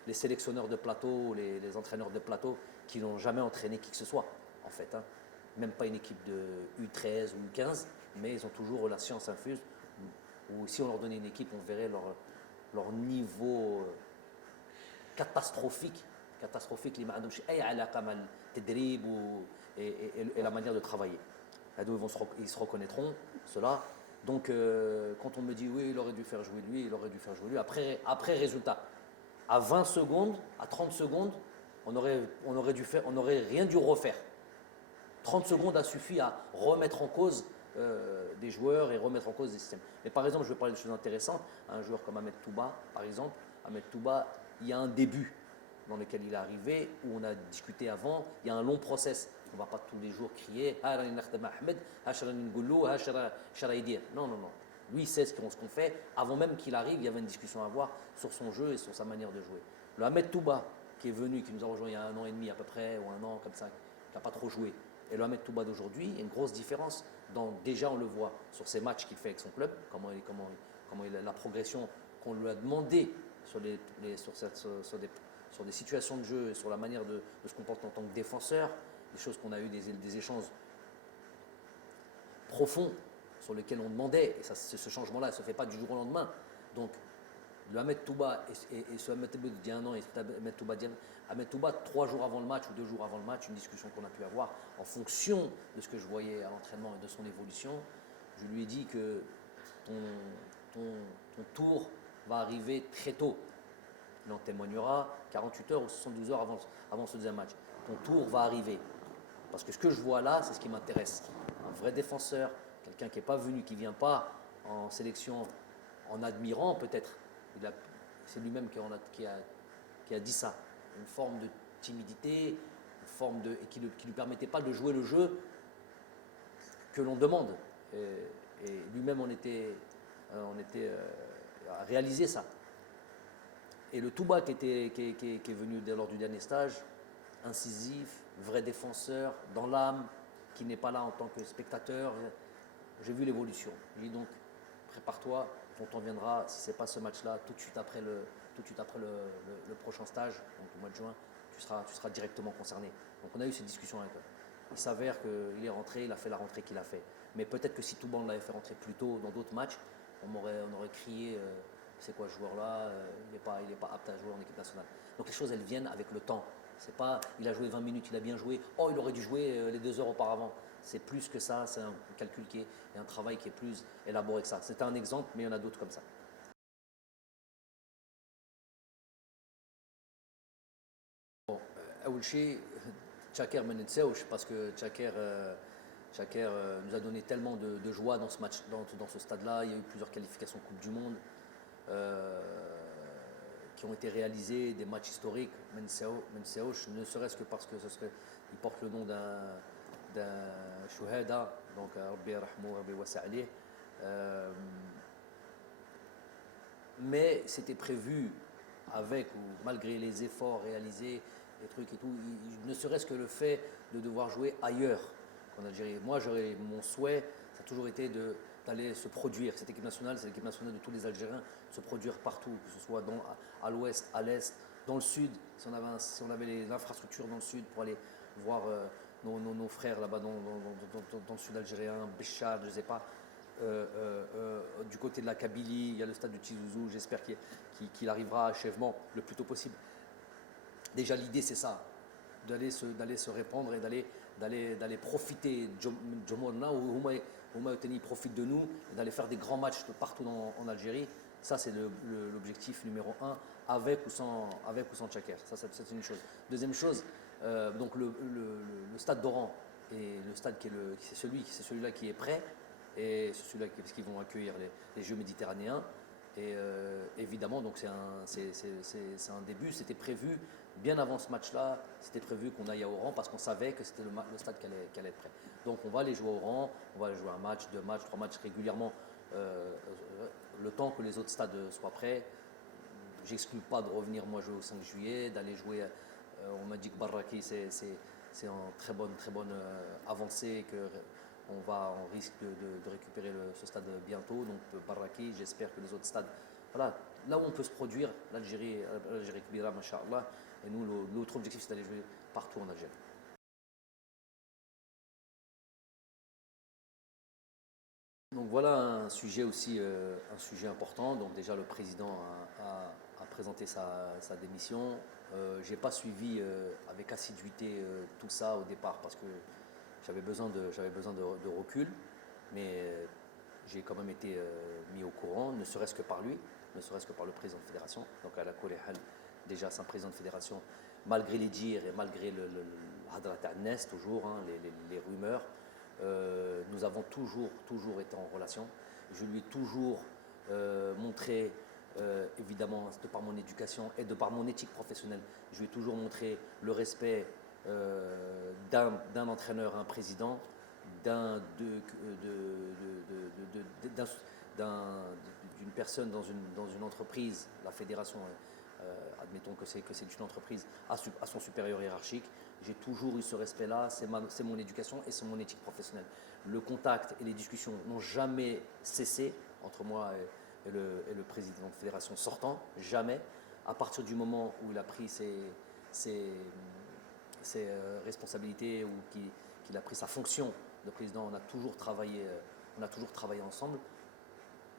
les sélectionneurs de plateau, les entraîneurs de plateau qui n'ont jamais entraîné qui que ce soit, en fait. Hein. Même pas une équipe de U13 ou U15, mais ils ont toujours la science infuse. Ou si on leur donnait une équipe, on verrait leur niveau catastrophique, les معندهمش أي علاقة مع التدريب et la manière de travailler. Ils se reconnaîtront, cela. Donc, quand on me dit oui, il aurait dû faire jouer lui, après résultat, à 20 secondes, à 30 secondes, on n'aurait rien dû refaire. 30 secondes a suffi à remettre en cause des joueurs et remettre en cause des systèmes. Mais par exemple, je vais parler de choses intéressantes. Un joueur comme Ahmed Touba, par exemple, Ahmed Touba, il y a un début dans lequel il est arrivé, où on a discuté avant, il y a un long process. On ne va pas tous les jours crier « Non, non, non. Lui, il sait ce qu'on fait. Avant même qu'il arrive, il y avait une discussion à avoir sur son jeu et sur sa manière de jouer. Le Ahmed Touba, qui est venu, qui nous a rejoint il y a 1 an et demi à peu près, ou 1 an comme ça, qui n'a pas trop joué, et le Ahmed Touba d'aujourd'hui, il y a une grosse différence. Déjà, on le voit sur ses matchs qu'il fait avec son club, comment la progression qu'on lui a demandé sur des situations de jeu, sur la manière de se comporter en tant que défenseur, des choses qu'on a eu des échanges profonds sur lesquels on demandait, et ce changement-là ne se fait pas du jour au lendemain. Donc, le Ahmed Touba et ce Ahmed Touba d'il y a 1 an et Ahmed Touba 3 jours avant le match ou 2 jours avant le match, une discussion qu'on a pu avoir en fonction de ce que je voyais à l'entraînement et de son évolution, je lui ai dit que ton tour va arriver très tôt. Il en témoignera 48 heures ou 72 heures avant ce deuxième match. Ton tour va arriver. Parce que ce que je vois là, c'est ce qui m'intéresse. Un vrai défenseur, quelqu'un qui n'est pas venu, qui ne vient pas en sélection en admirant peut-être. C'est lui-même qui a dit ça. Une forme de timidité, et qui ne lui permettait pas de jouer le jeu que l'on demande. Et lui-même a réalisé ça. Et le Touba qui est venu lors du dernier stage, incisif, vrai défenseur, dans l'âme, qui n'est pas là en tant que spectateur, j'ai vu l'évolution. Je lui dis donc, prépare-toi, ton temps viendra, si ce n'est pas ce match-là, tout de suite après le prochain stage, donc au mois de juin, tu seras directement concerné. Donc on a eu cette discussion avec eux. Il s'avère qu'il est rentré, il a fait la rentrée qu'il a fait. Mais peut-être que si Touba on l'avait fait rentrer plus tôt dans d'autres matchs, on aurait crié c'est quoi ce joueur-là, il n'est pas apte à jouer en équipe nationale. Donc les choses, elles viennent avec le temps. C'est pas, il a joué 20 minutes, il a bien joué, il aurait dû jouer les 2 heures auparavant. C'est plus que ça, c'est un calcul et un travail qui est plus élaboré que ça. C'est un exemple, mais il y en a d'autres comme ça. Bon, أول شيء Tchaker ما ننساوش parce que Tchaker nous a donné tellement de joie dans ce match, dans ce stade-là. Il y a eu plusieurs qualifications Coupe du Monde qui ont été réalisées, des matchs historiques. ما ننساوش, ne serait-ce que parce que il porte le nom d'un chouhada, donc Rabbi yarhamou, Rabbi wasa' alayh. Mais c'était prévu avec ou malgré les efforts réalisés, les trucs et tout, ne serait-ce que le fait de devoir jouer ailleurs qu'en Algérie. Moi, mon souhait, ça a toujours été d'aller se produire. Cette équipe nationale, c'est l'équipe nationale de tous les Algériens, de se produire partout, que ce soit à l'ouest, à l'est, dans le sud. Si on avait les infrastructures dans le sud pour aller voir nos frères là-bas dans le sud algérien, Béchar, je ne sais pas. Du côté de la Kabylie, il y a le stade de Tizouzou, j'espère qu'il arrivera à achèvement le plus tôt possible. Déjà l'idée c'est ça, d'aller se répandre et d'aller profiter de Jomorna où Houma profite de nous, d'aller faire des grands matchs partout en Algérie. Ça c'est l'objectif numéro 1, avec ou sans Tchaker. Ça c'est une chose. Deuxième chose, donc le stade d'Oran et le stade c'est celui-là qui est prêt. Et c'est celui-là parce qu'ils vont accueillir les Jeux méditerranéens. Et évidemment, donc c'est un début. C'était prévu bien avant ce match-là. C'était prévu qu'on aille à Oran parce qu'on savait que c'était le stade qui allait être prêt. Donc on va aller jouer à Oran. On va aller jouer 1 match, 2 matchs, 3 matchs régulièrement, le temps que les autres stades soient prêts. J'exclus pas de revenir moi jouer au 5 juillet, d'aller jouer. On m'a dit que Barraki c'est en très bonne avancée on risque de récupérer ce stade bientôt. Donc Barraki, j'espère que les autres stades, voilà, là où on peut se produire, l'Algérie Kbira, Masha'Allah, et nous, l'autre objectif, c'est d'aller jouer partout en Algérie. Donc voilà un sujet aussi un sujet important. Donc déjà le président a présenté sa démission. J'ai pas suivi avec assiduité tout ça au départ parce que j'avais besoin de recul, mais j'ai quand même été mis au courant, ne serait-ce que par lui, ne serait-ce que par le président de fédération. Donc à la Koléhal, déjà c'est un président de fédération, malgré les dires et malgré le Hadrat al-Nes, toujours, hein, les rumeurs, nous avons toujours été en relation. Je lui ai toujours montré, évidemment, de par mon éducation et de par mon éthique professionnelle, je lui ai toujours montré le respect d'un entraîneur à un président, d'une personne dans une entreprise, la fédération, admettons que c'est une entreprise, à son supérieur hiérarchique. J'ai toujours eu ce respect-là, c'est mon éducation et c'est mon éthique professionnelle. Le contact et les discussions n'ont jamais cessé entre moi et le président de fédération sortant, jamais. À partir du moment où il a pris ses responsabilités ou qu'il a pris sa fonction de président, on a toujours travaillé ensemble,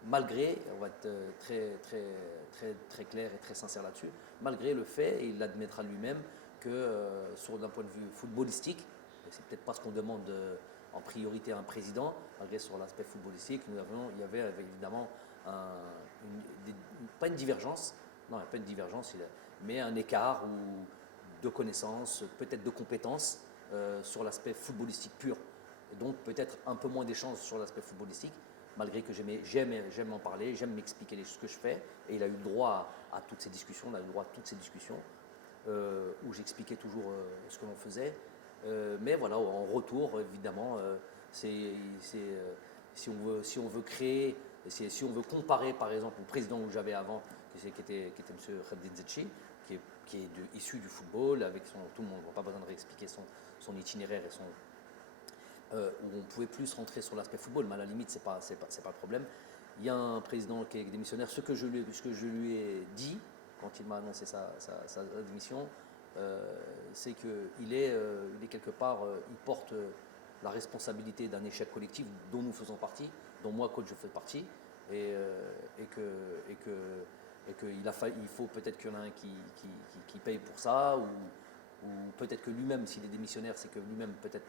malgré, on va être très clair et très sincère là-dessus, malgré le fait, et il l'admettra lui-même, que d'un point de vue footballistique, et c'est peut-être pas ce qu'on demande en priorité à un président, malgré sur l'aspect footballistique, il y avait évidemment pas une divergence, non, pas une divergence, mais un écart de connaissances, peut-être de compétences sur l'aspect footballistique pur. Et donc peut-être un peu moins d'échanges sur l'aspect footballistique, malgré que j'aime en parler, j'aime m'expliquer ce que je fais. Et il a eu le droit à toutes ces discussions, où j'expliquais toujours ce que l'on faisait. Mais voilà, en retour, évidemment, si on veut créer, si on veut comparer par exemple au président que j'avais avant, qui était M. Khaddin Zetchi, qui est issu du football, avec tout le monde, on n'a pas besoin de réexpliquer son itinéraire et où on pouvait plus rentrer sur l'aspect football, mais à la limite, c'est pas le problème. Il y a un président qui est démissionnaire. Ce que je lui ai dit quand il m'a annoncé sa démission, c'est qu'il est quelque part, il porte la responsabilité d'un échec collectif dont nous faisons partie, dont moi, coach, je fais partie, et qu'il faut peut-être qu'il y en a un qui paye pour ça, ou peut-être que lui-même, s'il est démissionnaire, c'est que lui-même peut-être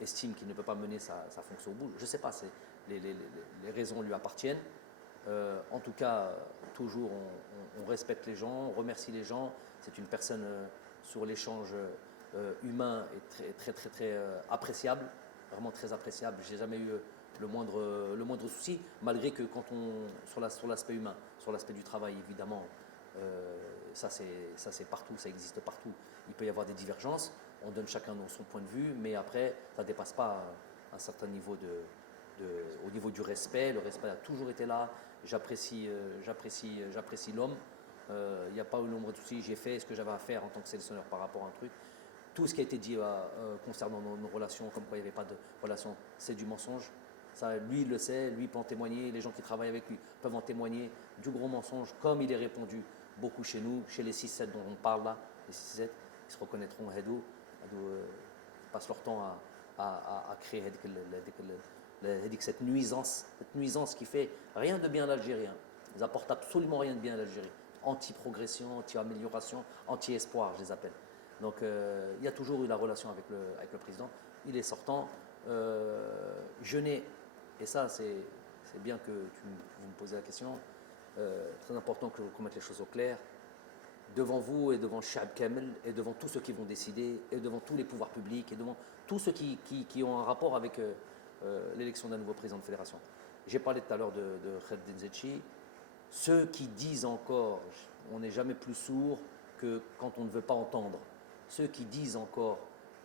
estime qu'il ne peut pas mener sa fonction au bout. Je ne sais pas, les raisons lui appartiennent. En tout cas, toujours on respecte les gens, on remercie les gens. C'est une personne sur l'échange humain et très appréciable, vraiment très appréciable. Je n'ai jamais eu le moindre souci, malgré que sur l'aspect humain, sur l'aspect du travail, évidemment, ça c'est partout, ça existe partout. Il peut y avoir des divergences, on donne chacun son point de vue, mais après, ça ne dépasse pas un certain niveau au niveau du respect. Le respect a toujours été là. J'apprécie l'homme. Il n'y a pas eu l'ombre de souci. J'ai fait ce que j'avais à faire en tant que sélectionneur par rapport à un truc. Tout ce qui a été dit concernant nos relations, comme quoi il n'y avait pas de relation, c'est du mensonge. Ça, lui, il le sait, lui peut en témoigner, les gens qui travaillent avec lui peuvent en témoigner, du gros mensonge, comme il est répandu beaucoup chez nous, chez les 6-7 dont on parle là, les 6-7, ils se reconnaîtront, passent leur temps à créer cette nuisance qui fait rien de bien à l'Algérie. Ils n'apportent absolument rien de bien à l'Algérie. Anti-progression, anti-amélioration, anti-espoir, je les appelle. Donc il y a toujours eu la relation avec le président. Il est sortant. Je n'ai, et ça c'est bien que vous me posez la question, très important que vous mettez les choses au clair, devant vous et devant Shab Kamel et devant tous ceux qui vont décider et devant tous les pouvoirs publics et devant tous ceux qui ont un rapport avec l'élection d'un nouveau président de fédération. J'ai parlé tout à l'heure de Khaddin Zetchi. Ceux qui disent encore, on n'est jamais plus sourd que quand on ne veut pas entendre. Ceux qui disent encore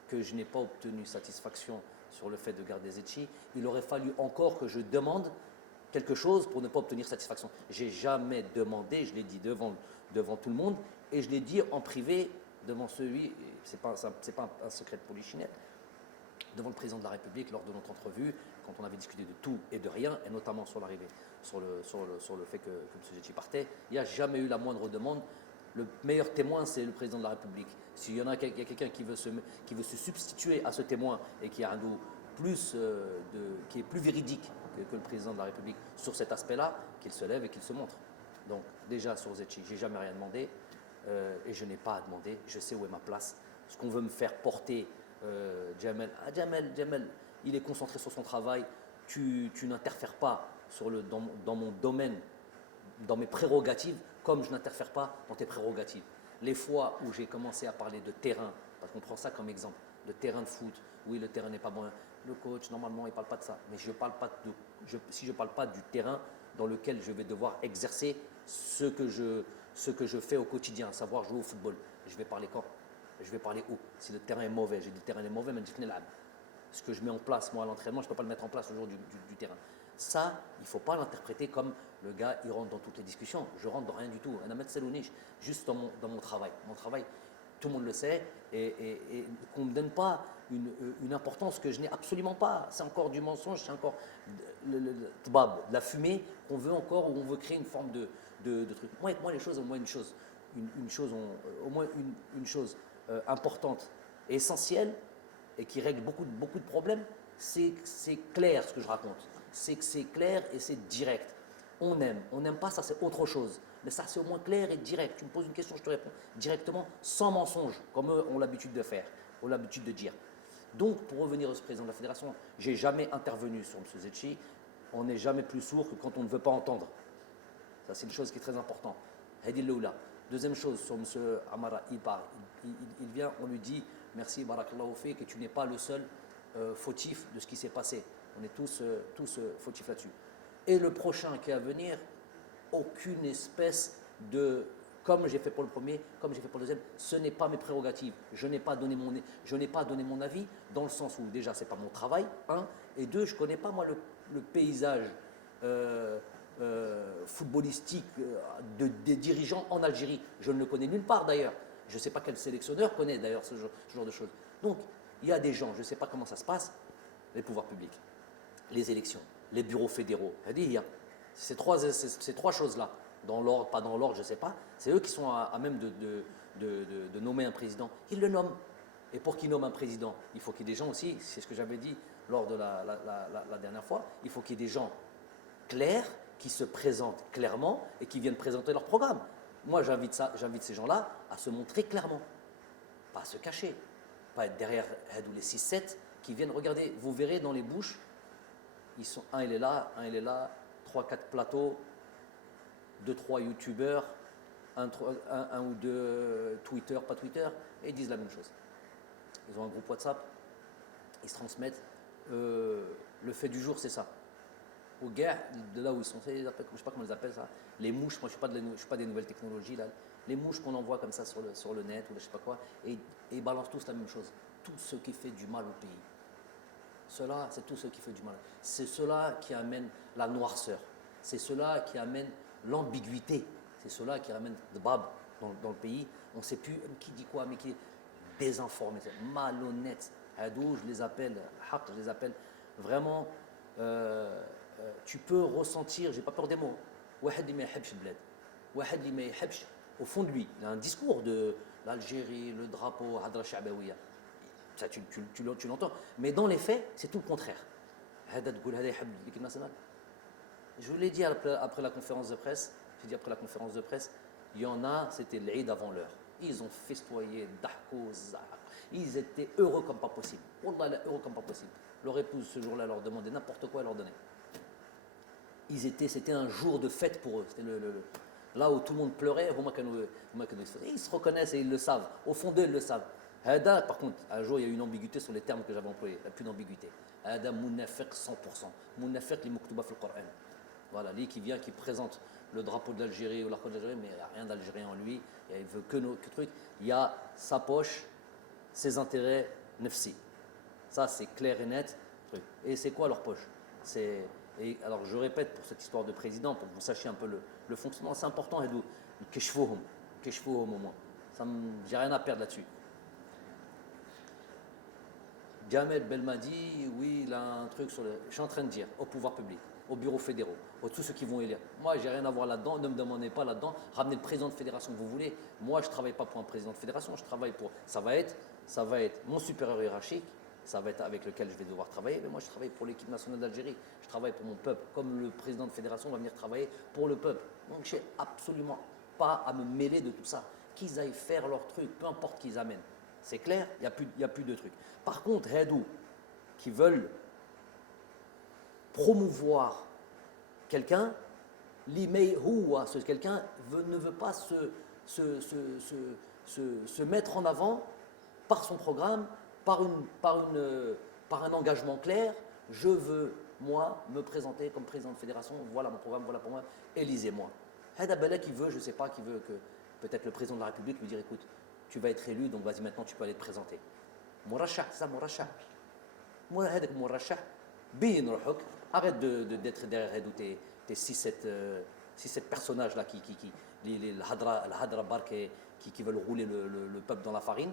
que je n'ai pas obtenu satisfaction sur le fait de garder Zetchi, il aurait fallu encore que je demande quelque chose pour ne pas obtenir satisfaction. J'ai jamais demandé, je l'ai dit devant tout le monde, et je l'ai dit en privé devant celui c'est pas un secret de polichinelle, devant le président de la République lors de notre entrevue, quand on avait discuté de tout et de rien, et notamment sur l'arrivée, sur le fait que M. Zetchi partait, il n'y a jamais eu la moindre demande. Le meilleur témoin, c'est le président de la République. S'il y en a quelqu'un qui veut se substituer à ce témoin et qui a un dos plus, qui est plus véridique que le président de la République sur cet aspect-là, qu'il se lève et qu'il se montre. Donc déjà sur Zetchi, j'ai jamais rien demandé et je n'ai pas à demander. Je sais où est ma place. Ce qu'on veut me faire porter, Jamel, il est concentré sur son travail. Tu n'interfères pas dans mon domaine, dans mes prérogatives, comme je n'interfère pas dans tes prérogatives. Les fois où j'ai commencé à parler de terrain, parce qu'on prend ça comme exemple, de terrain de foot, oui, le terrain n'est pas bon, le coach, normalement, il ne parle pas de ça. Mais si je ne parle pas du terrain dans lequel je vais devoir exercer ce que je fais au quotidien, à savoir jouer au football, je vais parler quand? Je vais parler où? Si le terrain est mauvais, j'ai dit le terrain est mauvais, mais ce que je mets en place, moi, à l'entraînement, je ne peux pas le mettre en place au jour du terrain. Ça, il ne faut pas l'interpréter comme le gars, il rentre dans toutes les discussions. Je rentre dans rien du tout. Juste dans mon travail. Mon travail, tout le monde le sait, et qu'on ne me donne pas une importance que je n'ai absolument pas. C'est encore du mensonge, c'est encore de la fumée qu'on veut encore, où on veut créer une forme de truc. Moi, les choses, au moins une chose importante et essentielle, et qui règle beaucoup de problèmes, c'est clair ce que je raconte. C'est que c'est clair et c'est direct. On n'aime pas, ça c'est autre chose. Mais ça c'est au moins clair et direct. Tu me poses une question, je te réponds directement, sans mensonge, comme eux ont l'habitude de faire, ont l'habitude de dire. Donc, pour revenir au président de la fédération, j'ai jamais intervenu sur M. Zetchi. On n'est jamais plus sourd que quand on ne veut pas entendre. Ça c'est une chose qui est très importante. Hadi Loula. Deuxième chose, sur M. Amara, il vient, on lui dit merci, barakallahu fi, que tu n'es pas le seul fautif de ce qui s'est passé. On est tous fautifs là-dessus. Et le prochain qui est à venir, aucune espèce de, comme j'ai fait pour le premier, comme j'ai fait pour le deuxième, ce n'est pas mes prérogatives. Je n'ai pas donné mon avis, dans le sens où déjà ce n'est pas mon travail, un, et deux, je ne connais pas moi le paysage footballistique des dirigeants en Algérie. Je ne le connais nulle part d'ailleurs. Je ne sais pas quel sélectionneur connaît d'ailleurs ce genre de choses. Donc, il y a des gens, je ne sais pas comment ça se passe, les pouvoirs publics, les élections, les bureaux fédéraux. Ces trois choses-là, dans l'ordre, pas dans l'ordre, je ne sais pas, c'est eux qui sont à même de nommer un président. Ils le nomment. Et pour qu'ils nomment un président, il faut qu'il y ait des gens aussi, c'est ce que j'avais dit lors de la dernière fois, il faut qu'il y ait des gens clairs, qui se présentent clairement et qui viennent présenter leur programme. Moi, j'invite ces gens-là à se montrer clairement, pas à se cacher, pas être derrière les 6-7 qui viennent regarder. Vous verrez dans les bouches, il est là, 3-4 plateaux, 2-3 youtubeurs, un ou deux Twitter, pas Twitter, et ils disent la même chose. Ils ont un groupe WhatsApp, ils se transmettent. Le fait du jour, c'est ça. Aux gars, de là où ils sont, je ne sais pas comment ils appellent ça, les mouches, moi je ne suis pas des nouvelles technologies, là, les mouches qu'on envoie comme ça sur le net ou je ne sais pas quoi, et ils balancent tous la même chose. Tout ce qui fait du mal au pays. Cela, c'est tout ce qui fait du mal. C'est cela qui amène la noirceur. C'est cela qui amène l'ambiguïté. C'est cela qui amène le bab dans le pays. On ne sait plus qui dit quoi, mais qui est désinformé, malhonnête. Hadou, je les appelle vraiment. Tu peux ressentir, j'ai pas peur des mots, au fond de lui, il a un discours de l'Algérie, le drapeau, Hadra Sha'bawiya. Ça, tu l'entends. Mais dans les faits, c'est tout le contraire. Je vous l'ai dit après la conférence de presse, il y en a, c'était l'Eid avant l'heure. Ils ont festoyé, ils étaient heureux comme pas possible. Wallah, heureux comme pas possible. Leur épouse, ce jour-là, leur demandait n'importe quoi, elle leur donnait. C'était un jour de fête pour eux. C'était là où tout le monde pleurait, ils se reconnaissent et ils le savent. Au fond d'eux, ils le savent. Par contre, un jour, il y a eu une ambiguïté sur les termes que j'avais employés. Il n'y a plus d'ambiguïté. Hada munafiq 100%. Munafiq li mouktuba fil Qur'an. Voilà, lui qui vient, qui présente le drapeau de l'Algérie ou l'arc de l'Algérie, mais il n'y a rien d'algérien en lui. Il veut que truc. Il y a sa poche, ses intérêts nefsi. Ça, c'est clair et net. Et c'est quoi leur poche? Et alors, je répète pour cette histoire de président, pour que vous sachiez un peu le fonctionnement, c'est important. Keshfouhum au moins. J'ai rien à perdre là-dessus. Jamel Belmadi, oui, il a un truc sur le. Je suis en train de dire au pouvoir public, aux bureaux fédéraux, à tous ceux qui vont élire. Moi, j'ai rien à voir là-dedans, ne me demandez pas là-dedans. Ramenez le président de fédération que vous voulez. Moi, je ne travaille pas pour un président de fédération, je travaille pour. Ça va être mon supérieur hiérarchique, ça va être avec lequel je vais devoir travailler. Mais moi, je travaille pour l'équipe nationale d'Algérie, je travaille pour mon peuple. Comme le président de fédération va venir travailler pour le peuple. Donc, je n'ai absolument pas à me mêler de tout ça. Qu'ils aillent faire leur truc, peu importe qu'ils amènent. C'est clair, il n'y a plus de trucs. Par contre, Hadou, qui veulent promouvoir quelqu'un, l'email ou ce quelqu'un ne veut pas se mettre en avant par son programme, par un engagement clair. Je veux, moi, me présenter comme président de fédération. Voilà mon programme, voilà pour moi. Élisez-moi. Hada Bala qui veut, je ne sais pas, qui veut que peut-être le président de la République lui dise écoute, tu vas être élu, donc vas-y maintenant tu peux aller te présenter. Morachah, ça Morachah. Moi, هذاك مرشح بين روحك. Arrête d'être derrière tes 6-7 personnages là les Hadra Bark qui veulent rouler le peuple dans la farine.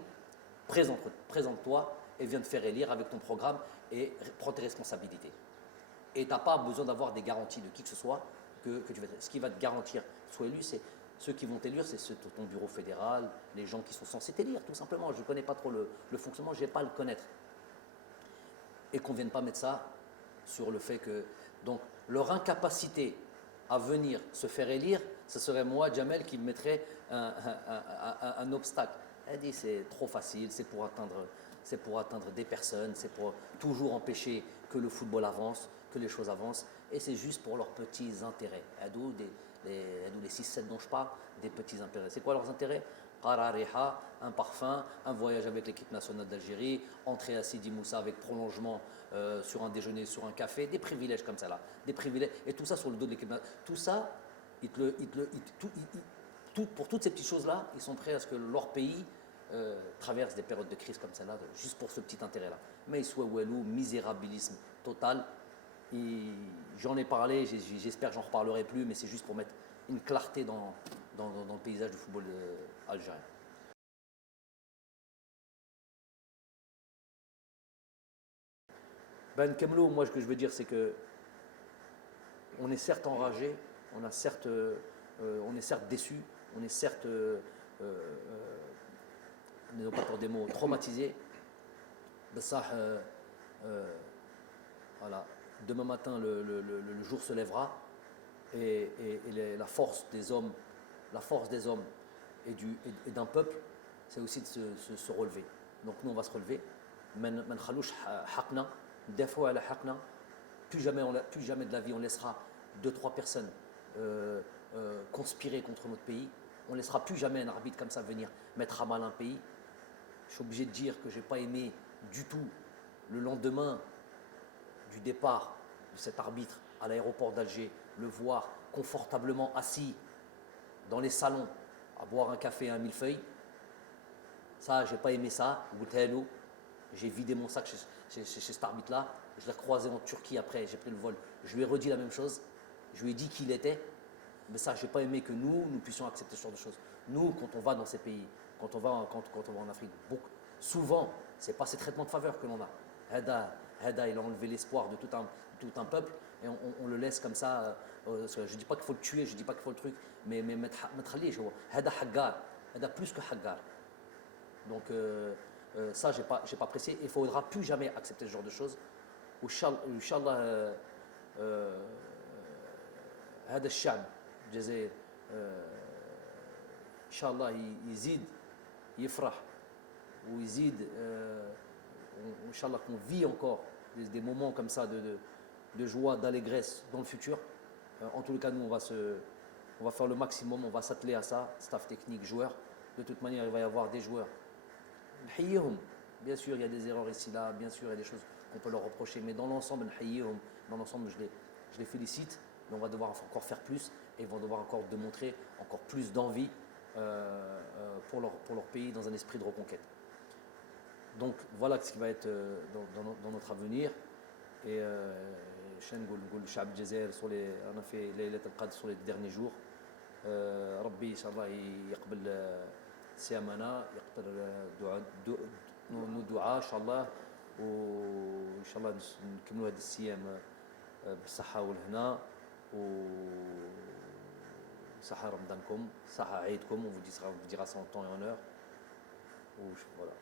Présente-toi et viens te faire élire avec ton programme et prends tes responsabilités. Et tu n'as pas besoin d'avoir des garanties de qui que ce soit que tu vas. Ce qui va te garantir soit élu, c'est ceux qui vont t'élire, c'est ton bureau fédéral, les gens qui sont censés t'élire, tout simplement. Je ne connais pas trop le fonctionnement, je n'ai pas à le connaître. Et qu'on ne vienne pas mettre ça sur le fait que. Donc, leur incapacité à venir se faire élire, ce serait moi, Jamel, qui me mettrait un obstacle. Elle dit c'est trop facile, c'est pour atteindre des personnes, c'est pour toujours empêcher que le football avance, que les choses avancent, et c'est juste pour leurs petits intérêts. D'où les 6-7 dont je parle, des petits intérêts. C'est quoi leurs intérêts? Qarariha, un parfum, un voyage avec l'équipe nationale d'Algérie, entrer à Sidi Moussa avec prolongement sur un déjeuner, sur un café, des privilèges comme ça là, des privilèges, et tout ça sur le dos de l'équipe nationale. Tout ça, pour toutes ces petites choses-là, ils sont prêts à ce que leur pays traverse des périodes de crise comme celle-là, juste pour ce petit intérêt-là. Mais soit Walou, misérabilisme total. J'en ai parlé, j'espère que j'en reparlerai plus, mais c'est juste pour mettre une clarté dans le paysage du football algérien. Ben Kemlo, moi ce que je veux dire c'est que on est certes enragé, on est certes déçu, on est certes, n'ayons pas pour des mots, traumatisé. Ben ça, voilà. Demain matin, le jour se lèvera et la force des hommes et d'un peuple, c'est aussi de se relever. Donc nous, on va se relever. Plus jamais de la vie, on laissera 2-3 personnes conspirer contre notre pays. On ne laissera plus jamais un arbitre comme ça venir mettre à mal un pays. Je suis obligé de dire que je n'ai pas aimé du tout le lendemain du départ de cet arbitre à l'aéroport d'Alger, le voir confortablement assis dans les salons à boire un café et un millefeuille. Ça, j'ai pas aimé ça. J'ai vidé mon sac chez cet arbitre-là. Je l'ai croisé en Turquie après, j'ai pris le vol. Je lui ai redit la même chose. Je lui ai dit qui il était. Mais ça, j'ai pas aimé que nous puissions accepter ce genre de choses. Nous, quand on va dans ces pays, quand on va en Afrique, souvent, c'est pas ces traitements de faveur que l'on a. Hada, il a enlevé l'espoir de tout un peuple et on le laisse comme ça. Je ne dis pas qu'il faut le tuer, je ne dis pas qu'il faut le truc, mais mettre Hada Haggar, Hada plus que Haggar. Donc ça, j'ai pas apprécié. Il ne faudra plus jamais accepter ce genre de choses. Inch'Allah, هذا الشعب الجزائر إن شاء الله يزيد يفرح ويزيد إن شاء الله qu'on vit encore des moments comme ça de joie, d'allégresse dans le futur. En tous les cas, nous, on va faire le maximum, on va s'atteler à ça, staff technique, joueurs. De toute manière, il va y avoir des joueurs. Bien sûr, il y a des erreurs ici, là, bien sûr, il y a des choses qu'on peut leur reprocher, mais dans l'ensemble, je les félicite, mais on va devoir encore faire plus et ils vont devoir encore démontrer encore plus d'envie pour leur pays dans un esprit de reconquête. Donc voilà ce qui va être dans notre avenir. Et on a fait les Qadr sur les derniers jours. Rabbi Inch'Allah يقبل صيامنا يقبل nos duas Inch'Allah وان شاء الله نكملوا هذه الصيام بالصحه والهنا وصحه رمضانكم صحه عيدكم. On vous dira son temps et honneur. Voilà.